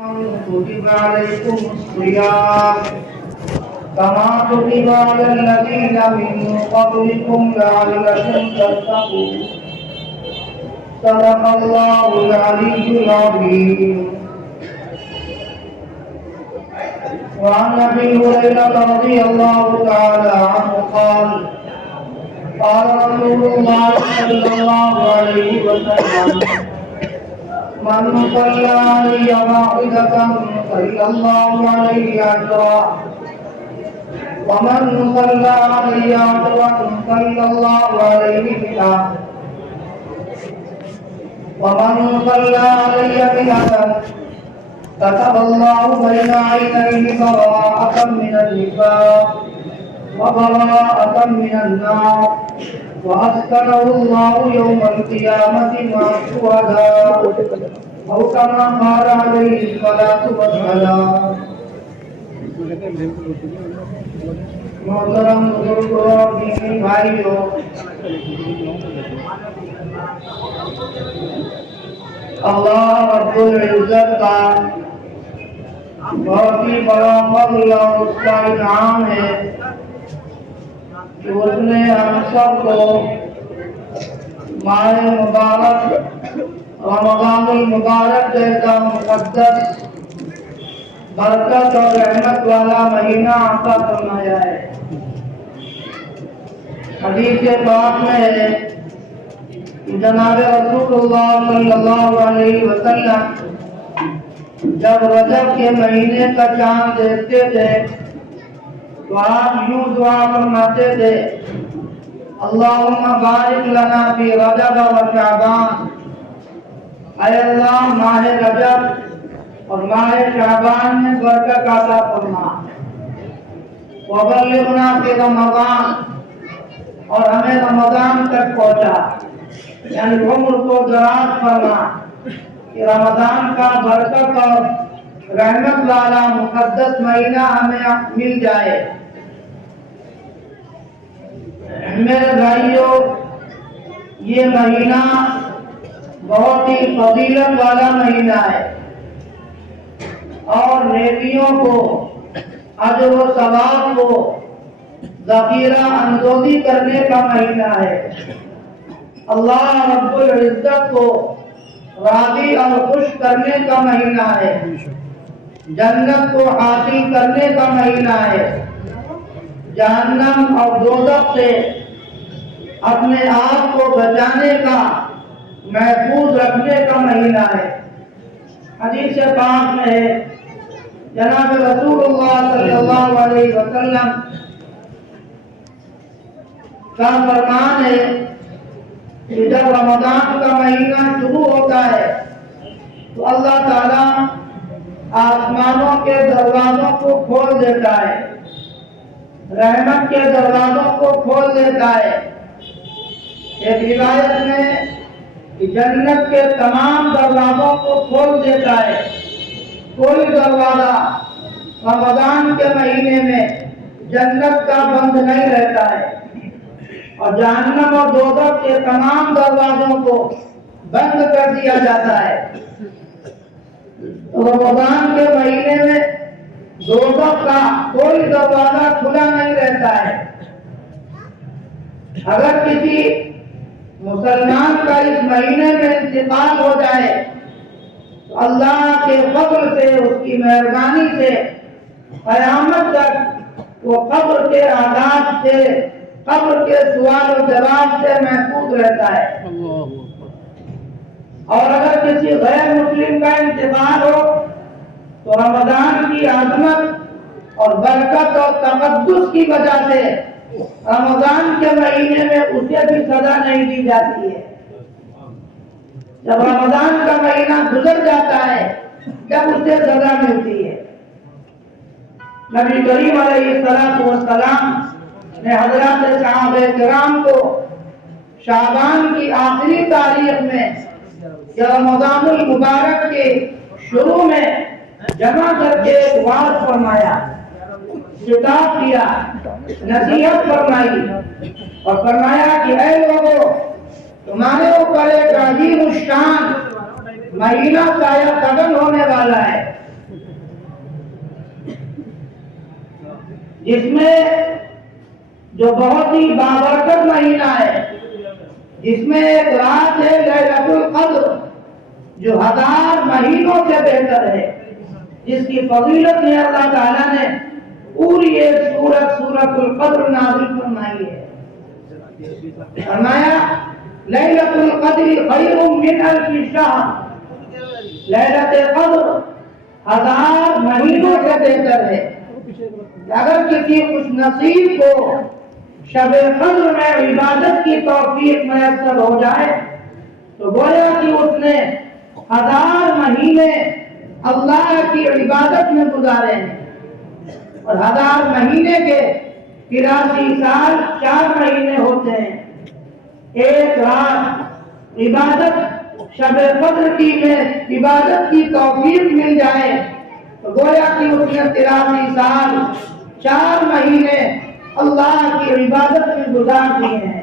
كتب عليكم الصيام كما كتب على الذين من قبلكم لعلكم تتقون صدق الله العلي العظيم. وعن ابي هريره رضي الله تعالى عنه قال قال رسول الله صلى الله عليه وسلم من صلى علي واحدة صلى الله عليه عشرا ومن صلى علي عشرا صلى الله عليه مئة ومن صلى علي مئة كتب الله بين عينيه براءة من النفاق وبراءة من النار وأسكنه الله يوم القيامة مع الشهداء أو كما قال عليه الصلاة والسلام. محترم بزرگوں اور دینی بھائیوں، اللہ رب العزت کا بہت ہی بڑا فضل اور اس کا انعام ہے کہ اس نے ہم سب کو ماہ مبارک رمضان المبارک جیسا مقدس برکت اور رحمت والا مہینہ عطا فرمایا ہے. حدیث پاک میں ہے کہ جناب رسول اللہ صلی اللہ علیہ وسلم جب رجب کے مہینے کا چاند دیکھتے تھے تو آپ یوں دعا فرماتے تھے: اللہم بارک لنا فی رجب و شعبان، اے اللہ ماہ رجب اور ماہ شعبان میں برکت عطا فرما، وبلغنا فی رمضان، اور ہمیں رمضان تک پہنچا، یعنی عمر کو دراز فرما کہ رمضان کا برکت اور رحمت والا مقدس مہینہ ہمیں مل جائے. میرے بھائیوں، یہ مہینہ بہت ہی فضیلت والا مہینہ ہے اور نیکیوں کو، اجر و ثواب کو ذخیرہ اندوزی کرنے کا مہینہ ہے. اللہ رب العزت کو راضی اور خوش کرنے کا مہینہ ہے، جنت کو حاصل کرنے کا مہینہ ہے، جہنم اور دوزخ سے اپنے آپ کو بچانے کا، محفوظ رکھنے کا مہینہ ہے. حدیث پاک میں ہے، جناب رسول اللہ صلی اللہ علیہ وسلم کا فرمان ہے کہ جب رمضان کا مہینہ شروع ہوتا ہے تو اللہ تعالیٰ آسمانوں کے دروازوں کو کھول دیتا ہے، رحمت کے دروازوں کو کھول دیتا ہے. ایک روایت میں کہ جنت کے تمام دروازوں کو کھول دیتا ہے، کوئی دروازہ رمضان کے مہینے میں جنت کا بند نہیں رہتا ہے، اور جہنم اور دوزخ کے تمام دروازوں کو بند کر دیا جاتا ہے. رمضان کے مہینے میں دوزخ کا کوئی دروازہ کھلا نہیں رہتا ہے. اگر کسی مسلمان کا اس مہینے میں انتقال ہو جائے تو اللہ کے فضل سے، اس کی مہربانی سے قیامت تک وہ قبر کے عذاب سے، قبر کے سوال و جواب سے محفوظ رہتا ہے. اور اگر کسی غیر مسلم کا انتقال ہو تو رمضان کی عظمت اور برکت اور تقدس کی وجہ سے رمضان کے مہینے میں اسے بھی سزا نہیں دی جاتی ہے. جب رمضان کا مہینہ گزر جاتا ہے جب اسے سزا ملتی ہے. نبی کریم علیہ السلام نے حضرات صحابہ کرام کو شعبان کی آخری تاریخ میں یا رمضان المبارک کے شروع میں جمع کر کے وعظ فرمایا، خطاب کیا، نصیحت فرمائی اور فرمایا کہ اے لوگوں، تمہارے اوپر ایک عظیم الشان مہینہ سایہ قدم ہونے والا ہے. جس میں جو بہت ہی بابرکت مہینہ ہے، جس میں ایک رات ہے لیلۃ القدر جو 1000 مہینوں سے بہتر ہے، جس کی فضیلت میں اللہ تعالیٰ نے پوری ایک سورۃ القدر نازل فرمائی ہے۔ فرمایا لیلۃ القدر خیر من الف شہر، لیلۃ قدر 1000 مہینوں سے بہتر ہے۔ اگر کسی خوش نصیب کو شب قدر میں عبادت کی توفیق میسر ہو جائے تو گویا کہ اس نے 1000 مہینے اللہ کی عبادت میں گزارے ہیں، اور 1000 مہینے کے 83 سال 4 مہینے ہوتے ہیں۔ ایک رات عبادت شب قدر کی میں عبادت کی توفیق مل جائے تو گویا کہ اس نے 83 سال 4 مہینے اللہ کی عبادت میں گزار دیے ہیں۔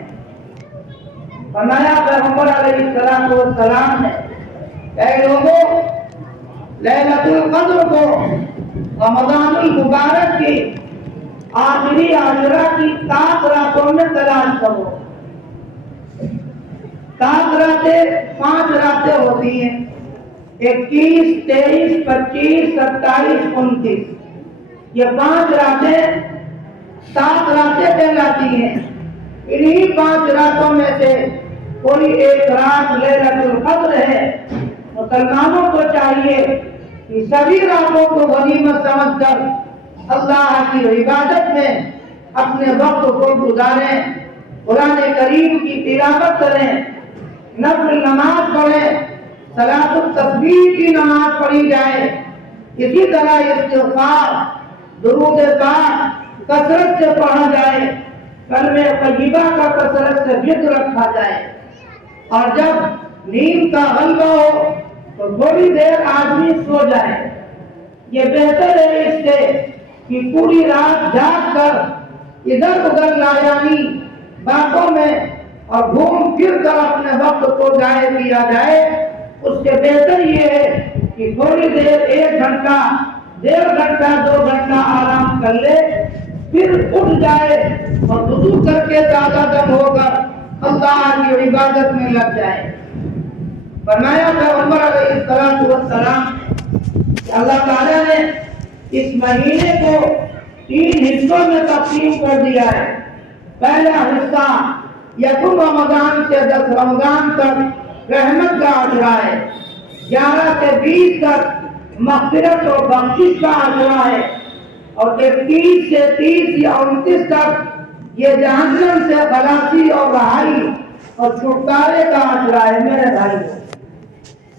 فرمایا پیغمبر علیہ السلام نے، اے لوگوں، لیلۃ القدر کو رمضان المبارک کی آخری عاشرہ کی 7 راتوں میں تلاش کرو۔ 7 راتیں 5 راتیں ہوتی ہیں، 21، 23، 25، 27، 29، یہ 5 راتیں 7 راتیں کہلاتی ہیں۔ انہی 5 راتوں میں سے کوئی ایک رات لیلۃ القدر ہے۔ مسلمانوں کو چاہیے کہ سبھی راتوں کو غنیمت سمجھ کر اللہ کی عبادت میں اپنے وقت کو گزاریں، قرآن کریم کی تلاوت کریں، نفل نماز پڑھیں، صلاۃ التسبیح کی نماز پڑھی جائے، اسی طرح استغفار، درود پاک کثرت سے پڑھا جائے، کلمہ طیبہ کا کثرت سے ذکر رکھا جائے، اور جب نیند کا غلبہ ہو تو تھوڑی دیر آدمی سو جائے۔ یہ بہتر ہے اس سے کہ پوری رات جاگ کر ادھر ادھر نایانی باتوں میں اور گھوم پھر کر اپنے وقت کو ضائع کیا جائے۔ اس سے بہتر یہ ہے کہ تھوڑی دیر 1 گھنٹہ، 1.5 گھنٹہ، 2 گھنٹہ آرام کر لے، پھر اٹھ جائے اور وضو کر کے تازہ دم ہو کر اللہ کی عبادت میں لگ جائے۔ فرمایا پیغمبر علیہ السلام کہ اللہ تعالیٰ نے اس مہینے کو 3 حصوں میں تقسیم کر دیا ہے۔ پہلا حصہ 1 رمضان سے 10 رمضان تک رحمت کا عشرہ ہے، 11 سے 20 تک مغفرت اور بخشش کا عشرہ ہے، اور 21 سے 30 یا 29 تک یہ جہنم سے خلاصی اور رہائی اور چھٹکارے کا عشرہ ہے۔ میرے بھائی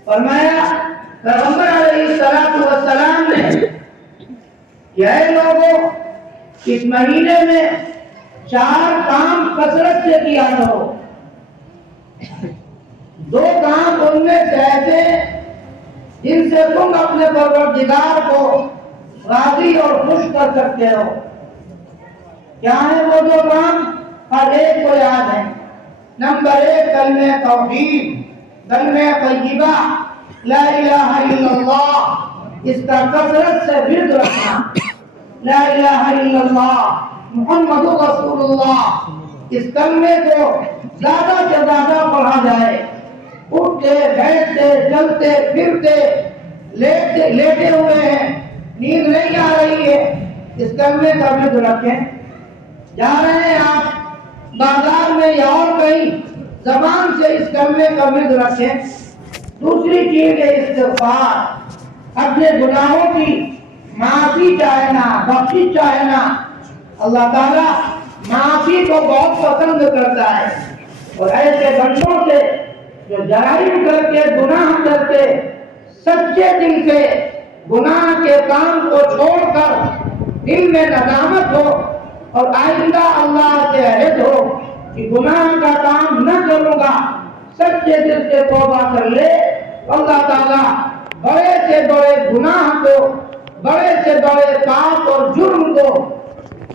فرمایا پیغمبر علیہ السلام نے کہ اے لوگوں، اس مہینے میں 4 کام کثرت سے کیا کرو۔ 2 کام ان میں سے ایسے جن سے تم اپنے پروردگار کو راضی اور خوش کر سکتے ہو۔ کیا ہے وہ 2 کام؟ ہر ایک کو یاد ہے۔ نمبر 1 کلمہ توحید، کلمہ طیبہ، لا الہ الا اللہ، اس کا کثرت سے ورد رکھنا۔ لا الہ الا اللہ محمد رسول اللہ، اس کلمے کو زیادہ سے زیادہ پڑھا جائے۔ اٹھتے بیٹھتے چلتے پھرتے لیٹے ہوئے ہیں، نیند نہیں آ رہی ہے، اس کلمے کا ورد رکھیں۔ جا رہے ہیں آپ بازار میں یا اور کہیں، زبان سے اس کلمے کا ورد رکھیں۔ دوسری چیز ہے استغفار، اپنے گناہوں کی معافی چاہنا، بخشش چاہنا۔ اللہ تعالیٰ معافی کو بہت پسند کرتا ہے، اور ایسے بندوں سے جو جرائم کر کے گناہ کر کے سچے دل سے گناہ کے کام کو چھوڑ کر دل میں ندامت ہو اور آئندہ اللہ سے عہد ہو کہ گناہ کا کام نہ کروں گا، سچے دل سے توبہ کر لے، اللہ تعالیٰ بڑے سے بڑے گناہ کو، بڑے سے بڑے پاپ اور جرم کو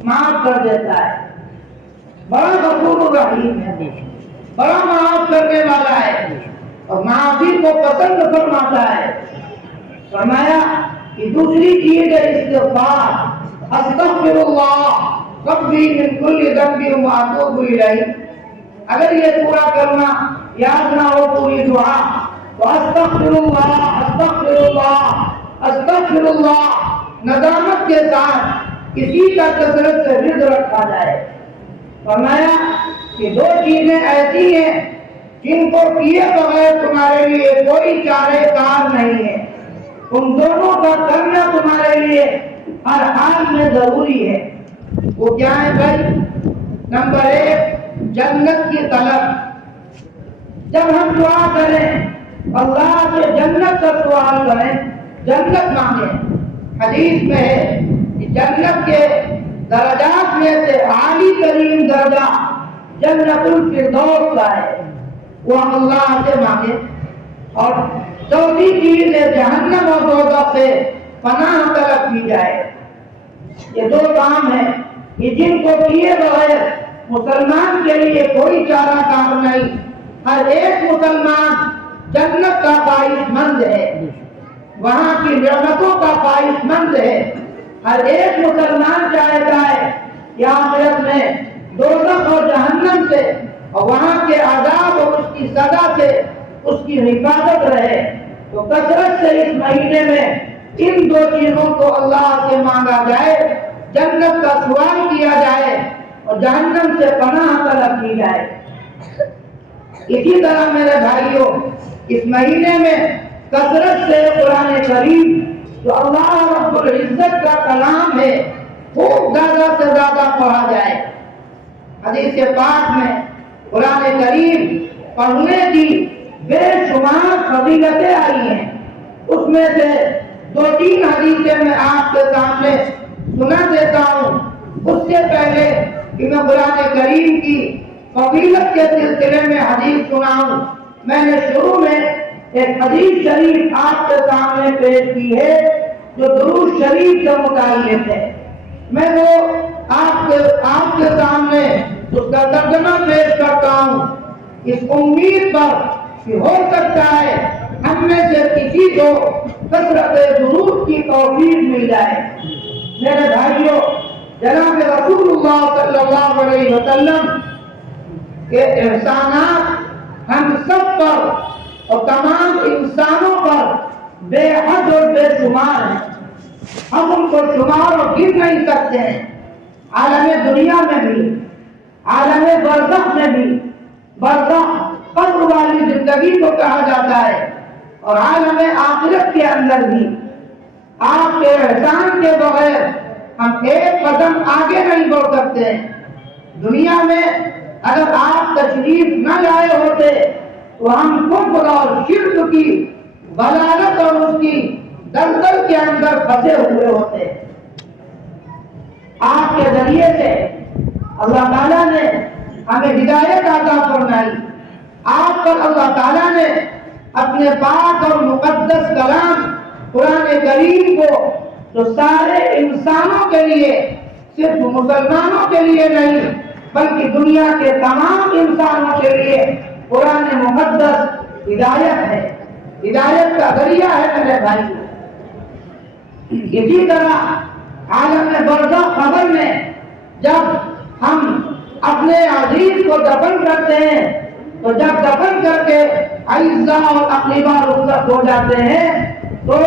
معاف کر دیتا ہے۔ بڑا غفور الرحیم ہے، بڑا معاف کرنے والا ہے، اور معافی کو پسند فرماتا ہے۔ فرمایا کہ دوسری چیز ہے استغفار، استغفراللہ ربی من کل ذنب واتوب الیہ۔ اگر یہ پورا کرنا یاد نہ ہو پوری دعا تو استغفراللہ استغفراللہ استغفراللہ ندامت کے ساتھ کسی کا کثرت سے ورد رکھا جائے۔ فرمایا کہ دو چیزیں ایسی ہیں جن کو کیے بغیر تمہارے لیے کوئی چارہ کار نہیں ہے، تم دونوں کا کرنا تمہارے لیے ہر حال میں ضروری ہے۔ وہ کیا ہے بھائی؟ نمبر 1 جنت کی طلب۔ جب ہم دعا کریں اللہ سے جنت کا سوال کریں، جنت مانگیں، حدیث میں ہے کہ جنت کے درجات میں سے عالی ترین درجہ جنت الفردوس کا ہے، وہ ہم اللہ سے مانگے۔ اور چوتھی چیز ہے جہنم و دوزخ سے پناہ طلب کی جائے۔ یہ دو کام ہیں کہ جن کو کیے بغیر مسلمان کے لیے کوئی چارہ کار نہیں۔ ہر ایک مسلمان جنت کا باعث مند ہے، وہاں کی نعمتوں کا باعث مند ہے۔ ہر ایک مسلمان چاہتا ہے کہ آخرت میں دوزخ اور جہنم سے اور وہاں کے عذاب اور اس کی سزا سے اس کی حفاظت رہے۔ تو کثرت سے اس مہینے میں ان دو چیزوں کو اللہ سے مانگا جائے، جنت کا سوال کیا جائے اور جہنم سے پناہ طلب کی جائے۔ اسی طرح میرے بھائیوں، اس مہینے میں کثرت سے قرآن کریم جو اللہ رب العزت کا کلام ہے خوب زیادہ سے زیادہ پڑھا جائے۔ حدیث پاک میں قرآن کریم پڑھنے کی بے شمار فضیلتیں آئی ہیں، اس میں سے 2-3 حدیثیں میں آپ کے سامنے سنا دیتا ہوں۔ اس سے پہلے کہ میں قرآن کریم کی فضیلت کے سلسلے میں حدیث سناؤں، میں نے شروع میں ایک حدیث شریف آپ کے سامنے پیش کی ہے جو درود شریف سے متعلق ہے۔ میں وہ آپ کے سامنے اس کا ترجمہ پیش کرتا ہوں، اس امید پر کہ ہو سکتا ہے ہم میں سے کسی کو کثرت درود کی توفیق مل جائے۔ میرے بھائیوں، جناب رسول اللہ صلی اللہ علیہ وسلم کے احسانات ہم سب پر اور تمام انسانوں پر بے حد اور بے شمار ہیں، ہم ان کو شمار اور گر نہیں سکتے ہیں۔ عالم دنیا میں بھی، عالم برزخ میں بھی، برزخ قبر والی زندگی کو کہا جاتا ہے، اور عالم آخرت کے اندر بھی آپ کے احسان کے بغیر ہم ایک قدم آگے نہیں بڑھ سکتے ہیں۔ دنیا میں اگر آپ تشریف نہ لائے ہوتے تو ہم کفر اور شرک کی ضلالت اور اس کی دلدل کے اندر پھنسے ہوئے ہوتے۔ آپ کے ذریعے سے اللہ تعالیٰ نے ہمیں ہدایت عطا فرمائی، آپ پر اللہ تعالیٰ نے اپنے پاک اور مقدس کلام قرآن کریم کو جو سارے انسانوں کے لیے، صرف مسلمانوں کے لیے نہیں بلکہ دنیا کے تمام انسانوں کے لیے قرآن مقدس ہدایت ہے، ہدایت کا ذریعہ ہے میرے بھائی۔ اسی طرح عالم برزخ قبر میں جب ہم اپنے عزیز کو دفن کرتے ہیں تو جب دفن کر کے اعزاء اور اقرباء رخصت ہو جاتے ہیں تو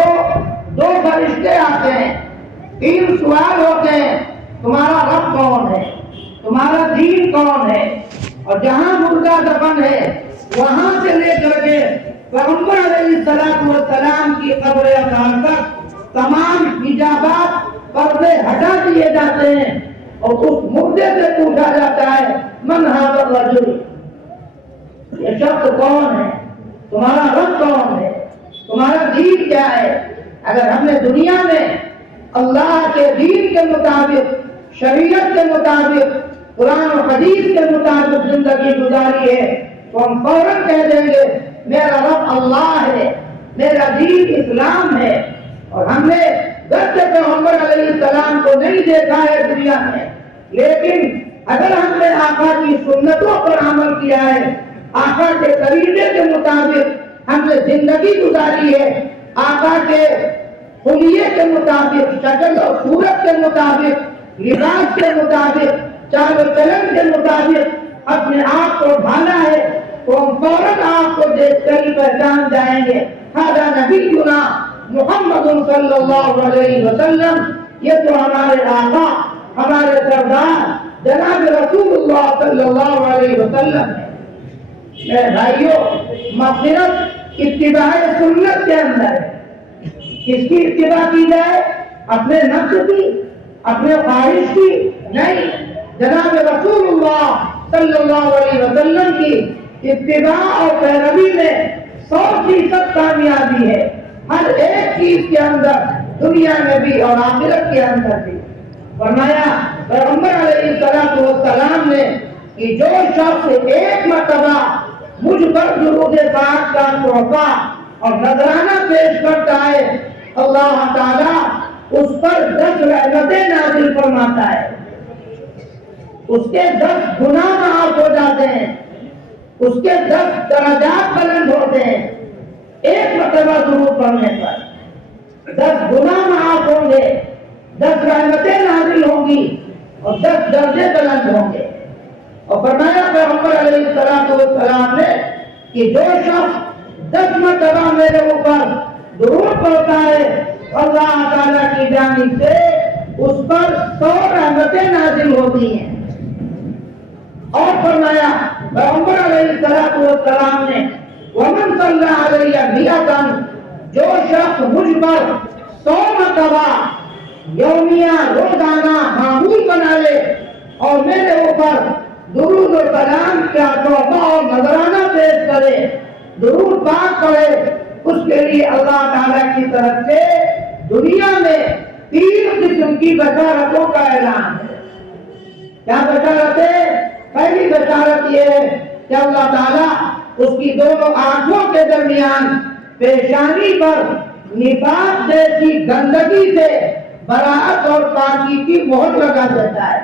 2 فرشتے آتے ہیں، 3 سوال ہوتے ہیں، تمہارا رب کون ہے، تمہارا دین کون ہے، اور جہاں مردہ دفن ہے وہاں سے لے کر کے پیغمبر علیہ السلام کی قبر اقام تک تمام حجابات پردے ہٹا دیے جاتے ہیں اور اس مردے سے پوچھا جاتا ہے من ھذا الرجل، یہ شخص کون ہے، تمہارا رب کون ہے، تمہارا دین کیا ہے۔ اگر ہم نے دنیا میں اللہ کے دین کے مطابق، شریعت کے مطابق، قرآن و حدیث کے مطابق زندگی گزاری ہے تو ہم فوراً کہہ دیں گے میرا رب اللہ ہے، میرا دین اسلام ہے، اور ہم نے گرچہ پیغمبر علیہ السلام کو نہیں دیکھا ہے دنیا میں، لیکن اگر ہم نے آقا کی سنتوں پر عمل کیا ہے، آقا کے طریقے کے مطابق ہم نے زندگی گزاری ہے، آقا کے خلیے کے مطابق، شکل اور صورت کے مطابق، لباس کے مطابق، چال و چلن کے مطابق اپنے آپ کو ڈھالا ہے تو ہم فوراً آپ کو دیکھ کر ہی پہچان جائیں گے ہذا نبینا محمد صلی اللہ علیہ وسلم، یہ تو ہمارے آقا، ہمارے سردار جناب رسول اللہ صلی اللہ علیہ وسلم ہے۔ میرے بھائیوں، مغفرت اتباع سنت کے اندر ہے۔ کس کی اتباع کی جائے؟ اپنے نفس کی، اپنے خواہش کی نہیں، جناب رسول اللہ صلی اللہ علیہ وسلم کی اتباع اور پیروی میں 100% کامیابی ہے، ہر ایک چیز کے اندر، دنیا میں بھی اور آخرت کے اندر بھی۔ فرمایا پیغمبر علیہ السلام نے کہ جو شخص ایک مرتبہ مجھ پر درود پاک کا تحفہ اور نذرانہ پیش کرتا ہے، اللہ تعالیٰ اس پر 10 رحمتیں نازل فرماتا ہے، اس کے 10 گناہ معاف ہو جاتے ہیں، اس کے 10 درجات بلند ہوتے ہیں۔ ایک مرتبہ درود پڑھنے پر 10 گناہ معاف ہوں گے، 10 رحمتیں نازل ہوں گی اور 10 درجے بلند ہوں گے۔ اور فرمایا پیغمبر علیہ السلام نے کہ جو شخص 10 مرتبہ میرے اوپر درود پڑھتا ہے، اللہ تعالیٰ کی جانب سے اس پر 100 رحمتیں نازل ہوتی ہیں۔ اور فرمایا پیغمبر علیہ السلام نے ومن صلی علیہ مئۃ، جو شخص مجھ پر 100 مرتبہ یومیہ روزانہ معمول بنا لے اور میرے اوپر درود و سلام کا تحفہ اور نذرانہ پیش کرے، درود پاک پڑھے، اس کے لیے اللہ تعالیٰ کی طرف سے دنیا میں 3 قسم کی بشارتوں کا اعلان ہے۔ کیا بشارت ہے؟ پہلی بشارت یہ ہے کہ اللہ تعالیٰ اس کی دونوں آنکھوں کے درمیان پیشانی پر نفاق جیسی گندگی سے براءت اور پاکی کی مہر لگا دیتا ہے۔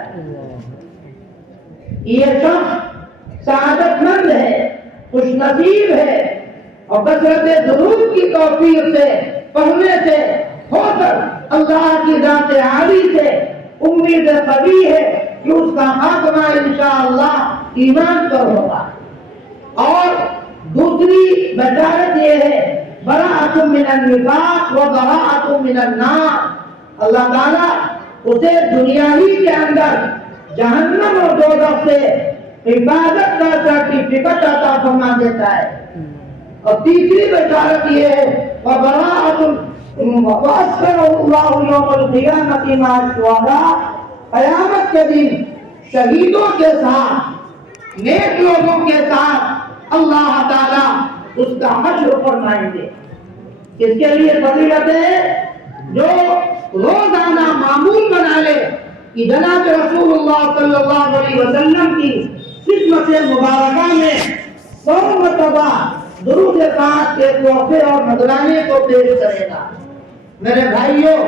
یہ شخص سعادت مند ہے، خوش نصیب ہے، اور کثرت درود کی توفیق سے، پڑھنے سے، ہو کر اللہ کی ذات عالی سے امید قوی ہے کہ اس کا خاتمہ انشاءاللہ ایمان پر ہوگا۔ اور دوسری بشارت یہ ہے براءۃ من النفاق و براءۃ من النار، اللہ تعالیٰ اسے دنیا ہی کے اندر جہنم اور دوزخ سے حفاظت کا سرٹیفکیٹ عطا فرما دیتا ہے۔ اور تیسری بشارت یہ ہے وَأَسْكَنَهُ اللَّهُ يَوْمَ الْقِيَامَةِ مَعَ الشُّهَدَاءِ، قیامت کے دن شہیدوں کے ساتھ، نیک لوگوں کے ساتھ اللہ تعالیٰ اس کا حشر فرمائیں گے۔ اس کے لیے فضیلت ہے جو روزانہ معمول بنا لے کہ جناب رسول اللہ صلی اللہ علیہ وسلم کی خدمت مبارکہ میں 100 مرتبہ درود پاک کے تحفے اور نذرانے کو پیش کرے گا۔ میرے بھائیوں،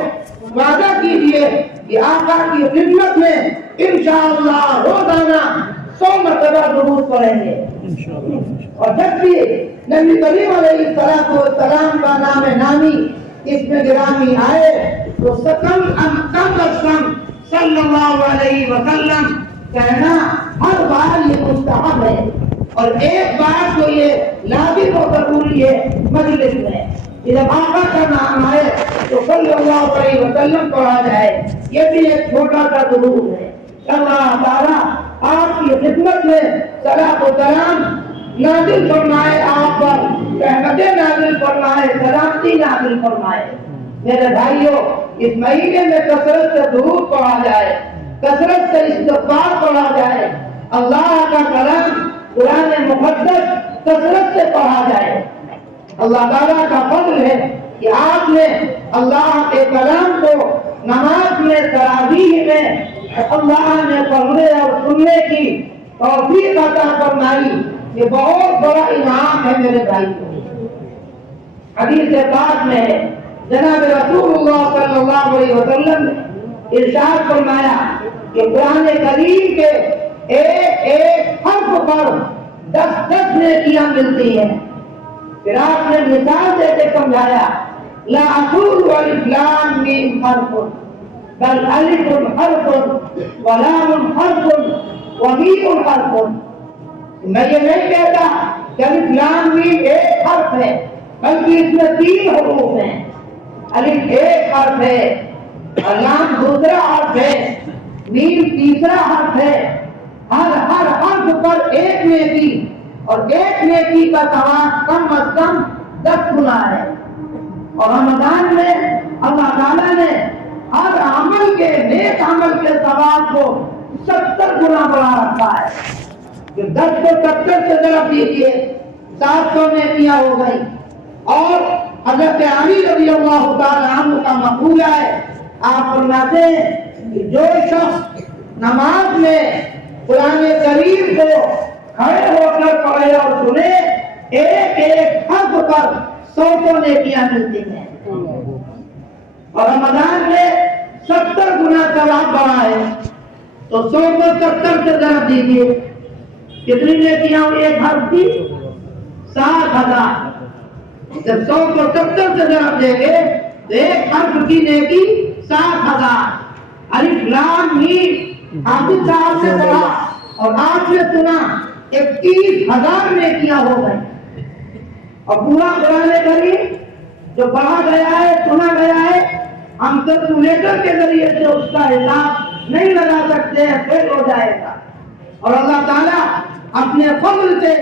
وعدہ کیجئے کہ آقا کی خدمت میں انشاءاللہ روزانہ 100 مرتبہ درود پڑھیں گے، اور جب بھی نبی کریم علیہ السلام کا نام نامی اس میں گرامی آئے تو کم از کم صلی اللہ علیہ وسلم کہنا ہر بار یہ مستحب ہے، اور ایک بات تو یہ لازم و ضروری ہے مجلس میں جب آقا کا نام آئے تو صلی اللہ علیہ وسلم پڑھا جائے۔ یہ بھی ایک چھوٹا سا درود ہے۔ اللہ تعالیٰ آپ کی خدمت میں صلاۃ و سلام نازل فرمائے، آپ پر رحمتیں نازل فرمائے، سلامتی نازل فرمائے۔ میرے بھائیوں، اس مہینے میں کثرت سے درود پڑھا جائے، کثرت سے استغفار پڑھا جائے، اللہ کا کلام قرآن مقدس کثرت سے پڑھا جائے۔ اللہ تعالیٰ کا فضل ہے کہ آپ نے اللہ کے کلام کو نماز میں، تراویح میں اللہ نے پڑھنے اور سننے کی توفیق عطا فرمائی۔ یہ بہت بڑا انعام ہے میرے بھائیوں۔ حدیث پاک میں جناب رسول اللہ صلی اللہ علیہ وسلم نے ارشاد فرمایا کہ قرآن کریم کے ایک ایک حرف پر 10 نیکیاں ملتی ہیں۔ پھر آپ نے مثال دے کے سمجھایا لا اقول الف لام میم حرف بل الف حرف ولام حرف ومیم حرف. میں یہ نہیں کہتا کہ الف لام میم ایک حرف ہے، بلکہ اس میں 3 حروف ہیں. الف ایک حرف ہے، لام دوسرا حرف ہے، میم تیسرا حرف ہے. ہر حرف پر ایک نیکی، اور ایک نیکی کا ثواب کم از کم 10 گنا ہے. اور رمضان میں اللہ تعالیٰ نے ہر عمل کے، نیک عمل کے ثواب کو 70 گنا بڑھا رکھا ہے. جو 10 کو 70 سے ضرب دیجیے 700 نیکیاں ہو گئی. اور حضرت علی رضی اللہ تعالیٰ عنہ کا مقولہ ہے، آپ فرماتے ہیں کہ جو شخص نماز میں قرآن کریم کو کھڑے ہو کر پڑھے اور سنے، ایک ایک حرف پر 100 نیکیاں ملتی ہیں. اور رمضان میں 70 گنا ثواب بڑھا ہے، تو 100 کو 70 سے ضرب دیجیے، کتنی نیکیاں ہوئی ایک حرف کی؟ 60,000. جب 100 کو 70 سے ضرب دیں گے تو ایک حرف کی نیکی 60,000. الف لام میم حافظ صاحب سے پڑھا اور آپ نے سنا، 21,000 نیکیاں ہو گئی. اور پورا قرآن کریم جو پڑھا گیا ہے، سنا گیا ہے، ہم کیلکولیٹر کے ذریعے سے اس کا حساب نہیں لگا سکتے ہیں، فیل ہو جائے گا. اور اللہ تعالیٰ اپنے فضل سے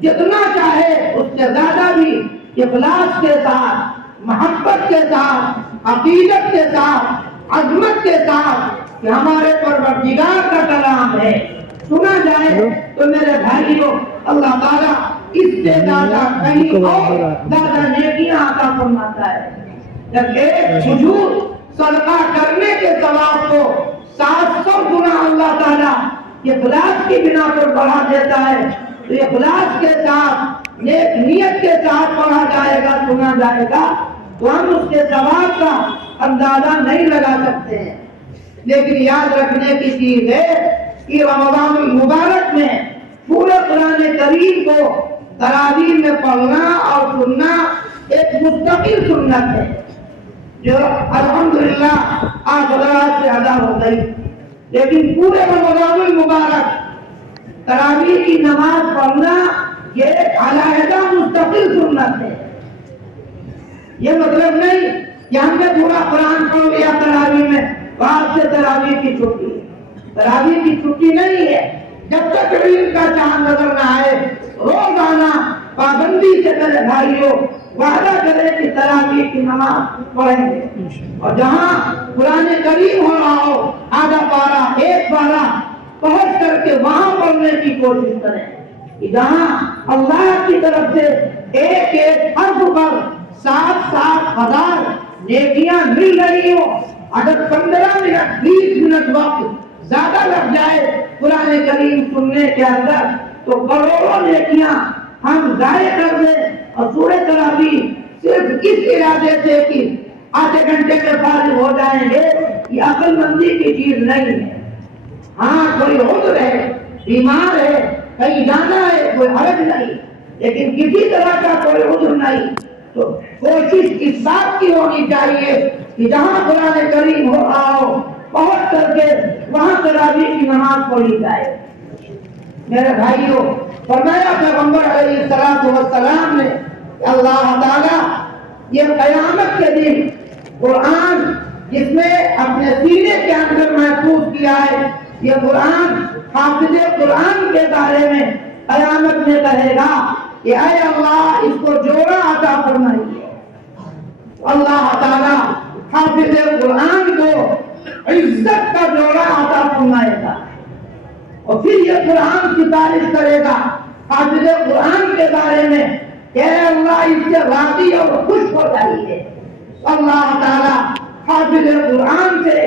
جتنا چاہے اس سے زیادہ بھی اخلاص کے ساتھ، محبت کے ساتھ، عقیدت کے ساتھ، عظمت کے ساتھ کہ ہمارے پروردگار کا کلام ہے سنا جائے، تو میرے بھائیوں اللہ تعالیٰ اس سے زیادہ کہیں اور زیادہ نیکیاں عطا فرماتا ہے. جب ایک سجود صدقہ کرنے کے ثواب کو 700 گنا اللہ تعالیٰ اخلاص کی بنا پر بڑھا دیتا ہے، تو اخلاص کے ساتھ، نیک نیت کے ساتھ پڑھا جائے گا، سنا جائے گا، تو ہم اس کے ثواب کا اندازہ نہیں لگا سکتے ہیں. لیکن یاد رکھنے کی چیز ہے کہ رمضان المبارک میں پورے قرآن کریم کو تراویح میں پڑھنا اور سننا ایک مستقل سنت ہے، جو الحمدللہ آج حضرات سے ادا ہو گئی. لیکن پورے رمضان المبارک تراویح کی نماز پڑھنا یہ ایک علیحدہ مستقل سنت ہے. یہ مطلب نہیں کہ ہم نے پورا قرآن پڑھ لیا تراویح میں، بعد سے تراویح کی چھٹی. تراویح کی چھٹی نہیں ہے. جب تک علم کا چاند نظر نہ آئے، روزانہ پابندی سے میرے بھائیوں وعدہ کرے کہ تراویح کی نماز پڑھیں گے. اور جہاں قرآن کریم ہو رہا ہو، آدھا پارہ، ایک پارہ پہنچ کر کے وہاں پڑھنے کی کوشش کریں. جہاں اللہ کی طرف سے ایک ایک حرف پر 7,000 نیکیاں مل رہی ہو، اگر 15 منٹ 20 منٹ وقت زیادہ لگ جائے قرآن کریم سننے کے اندر، تو کروڑوں نیکیاں ہم ضائع کر دیں. اور سورہ تراویح صرف اس ارادے سے کہ آدھے گھنٹے میں فارغ ہو جائیں گے، یہ عقل مندی کی چیز نہیں ہے. ہاں کوئی عذر ہے، بیمار ہے، کہیں جانا ہے، کوئی حرج نہیں، لیکن کسی طرح کا کوئی عذر نہیں، تو کوشش اس بات کی ہونی چاہیے کہ جہاں قرآن کریم ہو رہا ہو پہنچ کر کے وہاں تراویح کی نماز پڑھی جائے. میرے بھائیوں، فرمایا پیغمبر علیہ السلام نے اللہ تعالیٰ یہ قیامت کے دن قرآن جس نے اپنے سینے کے اندر محفوظ کیا ہے، یہ قرآن حافظ قرآن کے بارے میں قیامت میں کہے گا کہ اے اللہ اس کو جوڑا عطا فرمائیے. اللہ تعالیٰ حافظ قرآن کو عزت کا جوڑا عطا فرمائے گا، اور پھر یہ قرآن کی تعریف کرے گا حافظ قرآن کے بارے میں کہ اے اللہ اس سے راضی اور خوش ہو جائیے. اللہ تعالیٰ حافظ قرآن سے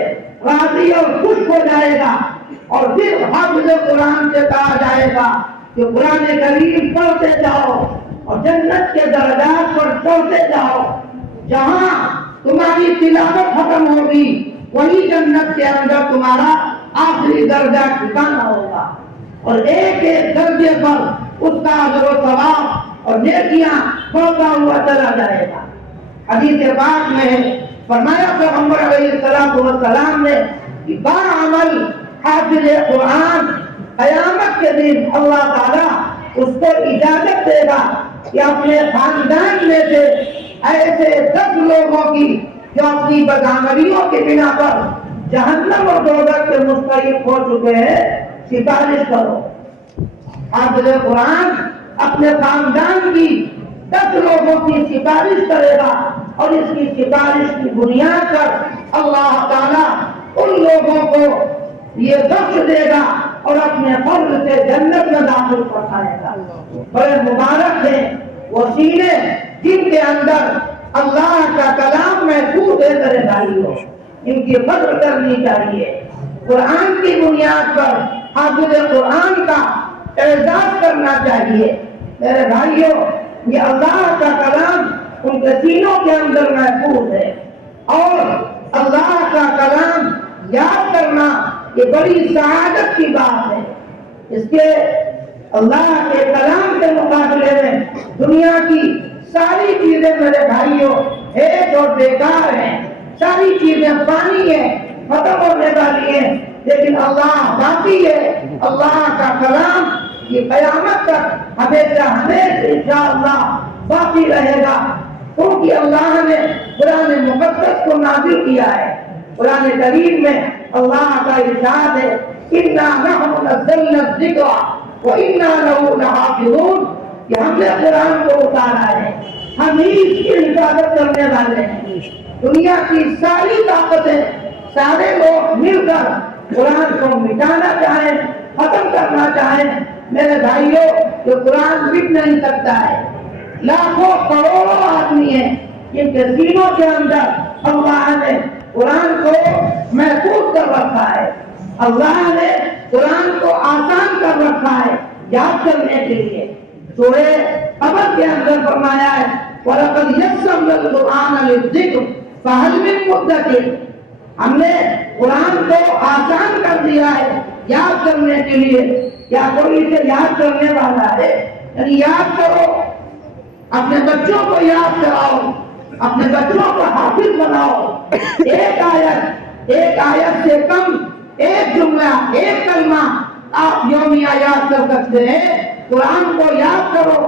راضی اور خوش ہو جائے گا، اور پھر حافظ قرآن سے کہا جائے گا کہ قرآن کریم پڑھتے جاؤ اور جنت کے درجات پر چڑھتے جاؤ. جہاں تمہاری تلاوت ختم ہوگی وہی جنت کے اندر تمہارا آخری درجہ ٹھکانا ہوگا، اور ایک ایک درجے پر اس کا اجر و ثواب اور نیکیاں بڑھتا ہوا چلا جائے گا. حدیث پاک میں ہے، فرمایا پیغمبر علیہ السلام نے کہ باعمل حافظ قرآن قیامت کے دن اللہ تعالیٰ اس کو اجازت دے گا کہ اپنے خاندان میں سے ایسے 10 لوگوں کی جو اپنی بدعملیوں کی بنا پر جہنم اور دوزخ کے مستحق ہو چکے ہیں سفارش کرو۔ حافظ قرآن اپنے خاندان کی 10 لوگوں کی سفارش کرے گا اور اس کی سفارش کی بنیاد پر اللہ تعالیٰ ان لوگوں کو یہ بخش دے گا اور اپنے فضل سے جنت میں داخل فرمائے گا۔ بڑے مبارک ہیں وہ سینے جن کے اندر اللہ کا کلام محفوظ ہے میرے بھائیوں، ان کی قدر کرنی چاہیے۔ قرآن کی بنیاد پر حافظ قرآن کا اعزاز کرنا چاہیے۔ میرے بھائیوں، یہ اللہ کا کلام ان کے سینوں کے اندر محفوظ ہے اور اللہ کا کلام یاد کرنا یہ بڑی سعادت کی بات ہے۔ اس کے اللہ کے کلام کے مقابلے میں دنیا کی ساری چیزیں میرے بھائیوں ایک اور بیکار ہیں، ساری چیزیں فانی ہیں، ختم ہونے والی ہیں، لیکن اللہ باقی ہے۔ اللہ کا کلام یہ قیامت تک ہمیشہ انشاءاللہ باقی رہے گا، کیونکہ اللہ نے قرآن مقدس کو نازل کیا ہے۔ قرآن کریم میں اللہ کا ارشاد ہے اِنَّا نَحْنُ نَزَّلْنَا الذِّكْرَ وَإِنَّا لَهُ لَحَافِظُونَ، کہ ہم نے قرآن کو اتارا ہے، ہم ہی اس کی حفاظت کرنے والے ہیں۔ دنیا کی ساری طاقتیں، سارے لوگ مل کر قرآن کو مٹانا چاہیں، ختم کرنا چاہیں، میرے بھائیوں جو قرآن مٹ نہیں سکتا ہے۔ لاکھوں کروڑوں آدمی ہیں جن کے سینوں کے اندر اللہ نے قرآن کو محفوظ کر رکھا ہے، اللہ نے قرآن کو آسان کر رکھا ہے یاد کرنے کے لیے۔ سورہ قمر کے اندر فرمایا ہے وَلَقَدْ يَسَّرْنَا الْقُرْآنَ لِلذِّكْرِ فَهَلْ مِن مُدَّكِرٍ، ہم نے قرآن کو آسان کر دیا ہے یاد کرنے کے لیے، کیا کوئی اسے یاد کرنے والا ہے؟ یعنی یاد کرو، اپنے بچوں کو یاد کراؤ، اپنے بچوں کو حافظ بناؤ۔ ایک آیت سے کم، ایک جملہ، ایک کلمہ آپ یومیہ یاد کر سکتے ہیں۔ قرآن کو یاد کرو،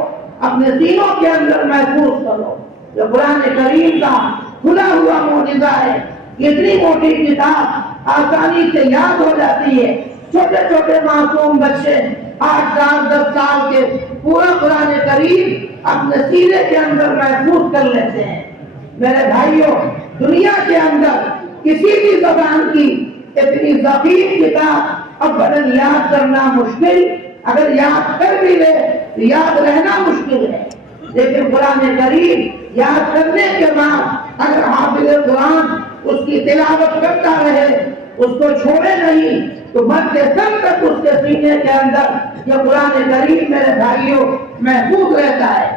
اپنے سینوں کے اندر محفوظ کرو۔ جو قرآن کریم کا کھلا ہوا معجزہ ہے، اتنی موٹی کتاب آسانی سے یاد ہو جاتی ہے۔ چھوٹے چھوٹے معصوم بچے 8 سال 10 سال کے پورا قرآن کریم اپنے سینے کے اندر محفوظ کر لیتے ہیں۔ میرے بھائیوں، دنیا کے اندر کسی بھی زبان کی اتنی ذخیر کتاب ابداً یاد کرنا مشکل، اگر یاد کر بھی لے تو یاد رہنا مشکل ہے، لیکن قرآن کریم یاد کرنے کے بعد اگر حافظ قرآن اس کی تلاوت کرتا رہے، اس کو چھوڑے نہیں، تو مرتے دم تک اس کے سینے کے اندر یہ قرآن کریم میرے بھائیوں محفوظ رہتا ہے۔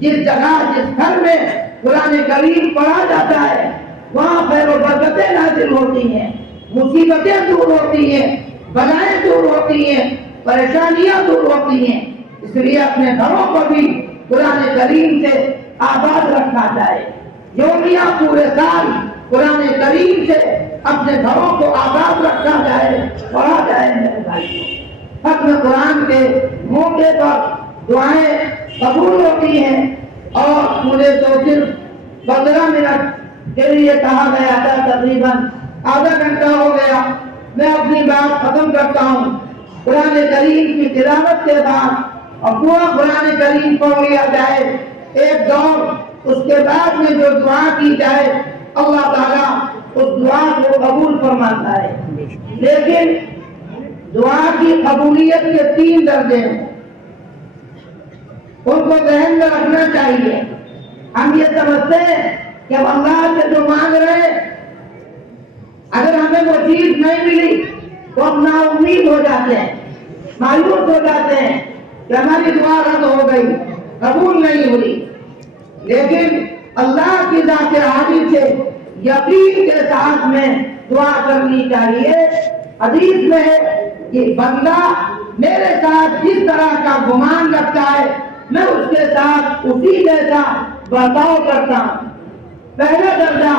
جس جگہ جس گھر میں قرآن کریم پڑھا جاتا ہے وہاں خیر و برکتیں نازل ہوتی ہیں، مصیبتیں دور ہوتی ہیں، بلائیں دور ہوتی ہیں، پریشانیاں دور ہوتی ہیں۔ اس لیے اپنے گھروں کو بھی قرآن کریم سے آباد رکھنا چاہے۔ یومیہ پورے سال قرآن کریم سے اپنے گھروں کو آباد رکھا جائے، پڑھا جائے۔ میرے بھائیوں، ختم قرآن کے موقع پر دعائیں قبول ہوتی ہیں اور مجھے تو صرف 15 منٹ کے لیے کہا گیا تھا، تقریباً آدھا گھنٹہ ہو گیا۔ میں اپنی بات ختم کرتا ہوں۔ قرآن کریم کی تلاوت کے بعد اور پورا قرآن کریم پڑھ لیا جائے ایک دور، اس کے بعد میں جو دعا کی جائے اللہ تعالیٰ اس دعا کو قبول فرماتا ہے۔ لیکن دعا کی قبولیت کے 3 درجے ہیں، ان کو ذہن میں رکھنا چاہیے۔ ہم یہ سمجھتے ہیں کہ ہم اللہ سے جو مانگ رہے ہیں، اگر ہمیں وہ چیز نہیں ملی تو ہم نا امید ہو جاتے ہیں، مایوس ہو جاتے ہیں کہ ہماری دعا رد ہو گئی، قبول نہیں ہوئی۔ لیکن اللہ کی ذات عالی سے یقین کے ساتھ میں دعا کرنی چاہیے۔ حدیث میں ہے کہ بندہ میرے ساتھ جس طرح کا گمان رکھتا ہے میں اس کے ساتھ اسی جیسا برتاؤ کرتا ہوں۔ پہلا درجہ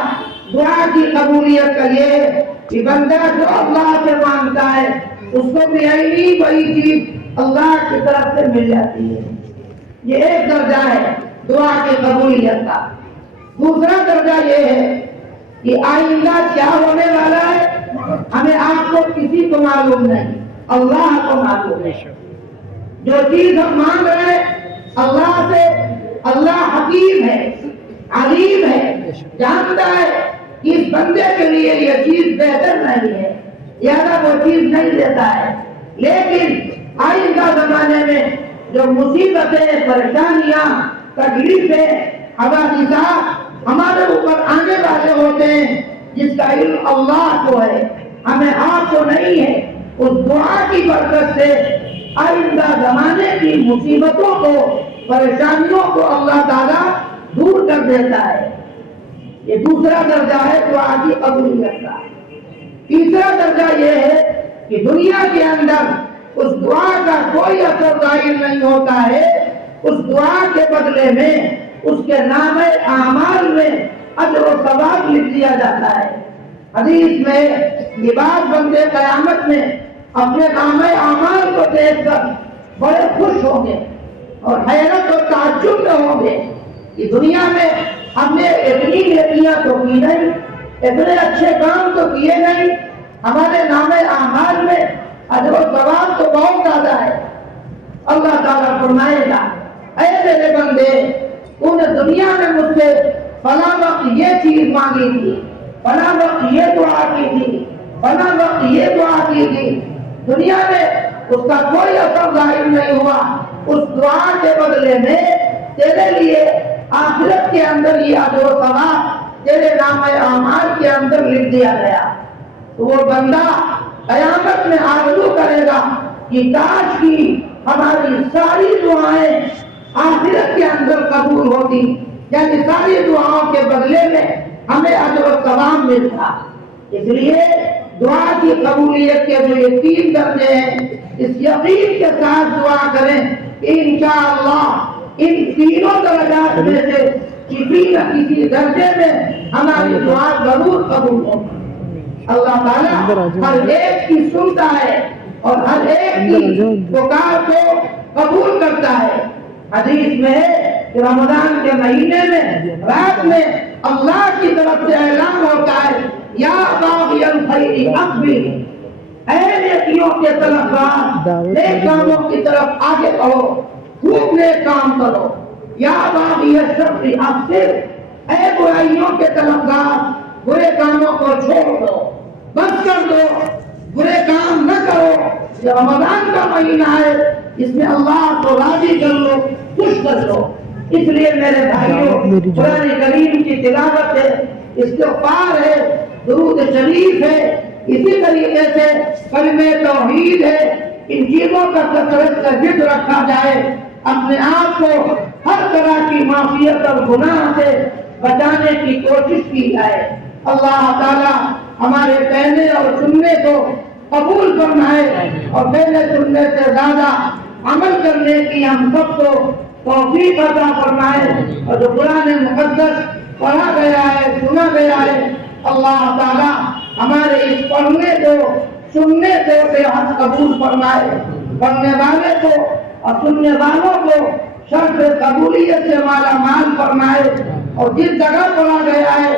دعا کی قبولیت کا یہ ہے کہ بندہ جو اللہ سے مانگتا ہے اس کو بھی ایسی بڑی چیز اللہ کی طرف سے مل جاتی ہے. یہ ایک درجہ ہے دعا کی قبولیت کا. دوسرا درجہ یہ ہے کہ آئندہ کیا ہونے والا ہے ہمیں آپ کو کسی کو معلوم نہیں، اللہ کو معلوم ہے. جو چیز ہم مانگ رہے ہیں اللہ سے، اللہ حکیم ہے، علیم ہے، جانتا ہے کہ اس بندے کے لیے یہ چیز بہتر نہیں ہے، لہذا وہ چیز نہیں دیتا ہے. لیکن آئندہ زمانے میں جو مصیبتیں، پریشانیاں، تکلیفیں، حوادثات ہمارے اوپر آنے والے ہوتے ہیں جس کا علم اللہ کو ہے، ہمیں آپ کو نہیں ہے، اس دعا کی برکت سے آئندہ زمانے کی مصیبتوں کو، پریشانیوں کو اللہ تعالیٰ دور کر دیتا ہے. یہ دوسرا درجہ ہے دعا کی قبولیت کا. تیسرا درجہ یہ ہے کہ دنیا کے اندر اس دعا کا کوئی اثر ظاہر نہیں ہوتا ہے، اس دعا کے بدلے میں اس کے نام اعمال میں اجر و ثواب لکھ دیا جاتا ہے. حدیث میں یہ بات بندے قیامت میں اپنے نام اعمال کو دیکھ کر بڑے خوش ہوں گے اور حیرت و تعجب میں ہوں گے کہ دنیا میں ہم نے اتنی نیکیاں تو کی نہیں، اتنے اچھے کام تو کیے نہیں، ہمارے نام اعمال میں اجر و ثواب تو بہت زیادہ ہے. اللہ تعالیٰ فرمائے گا اے میرے بندے، تو نے دنیا میں مجھ سے فلاں وقت یہ چیز مانگی تھی، فلاں وقت یہ دعا کی تھی، فلاں وقت یہ دعا کی تھی، دنیا میں اس کا کوئی اثر ظاہر نہیں ہوا، اس دعا کے بدلے میں تیرے لیے آخرت کے اندر یہ اجر و ثواب تیرے نام اعمال کے اندر لکھ دیا گیا. تو وہ بندہ قیامت میں آرزو کرے گا کہ کاش کی ہماری ساری دعائیں آخرت کے اندر قبول ہوتی، یعنی ساری دعاؤں کے بدلے میں ہمیں اجر و ثواب ملتا. اس لیے دعا کی قبولیت کے جو یہ تین درجے ہیں، اس یقین کے ساتھ دعا کریں کہ انشاءاللہ ان تینوں درجات میں سے کسی نہ کسی درجے میں ہماری دعا ضرور قبول ہوگی. اللہ تعالیٰ ہر ایک کی سنتا ہے اور ہر ایک کی پکار کو قبول کرتا ہے. حدیث میں ہے کہ رمضان کے مہینے میں رات میں اللہ کی طرف سے اعلان ہوتا ہے یا باغی الخیر اقبل، اے نیکیوں کے طلبگار نیک کاموں کی طرف آگے بڑھو، خوب نیک کام کرو. یا باغی الشر اقصر، اے برائیوں کے طلبگار برے کاموں کو چھوڑ دو، بس کر دو، برے کام نہ کرو. یہ رمضان کا مہینہ ہے، اس میں اللہ کو راضی کر لو، خوش کر لو. اس لیے میرے بھائیوں، قرآن کریم کی تلاوت ہے، استغفار ہے، درود شریف ہے، اسی طریقے سے کلمہ توحید ہے. ان چیزوں کا کثرت سے ذکر رکھا جائے، اپنے آپ کو ہر طرح کی معصیت اور گناہ سے بچانے کی کوشش کی جائے. اللہ تعالیٰ ہمارے کہنے اور سننے کو قبول فرمائے اور کہنے سننے سے زیادہ عمل کرنے کی ہم سب کو توفیق عطا فرمائے. اور جو قرآن مقدس پڑھا گیا ہے، سنا گیا ہے، اللہ تعالیٰ ہمارے اس پڑھنے کو، سننے کو بے حد قبول فرمائے. پڑھنے والے کو اور سننے والوں کو شرط قبولیت سے مالا مال فرمائے. اور جس جگہ پڑھا گیا ہے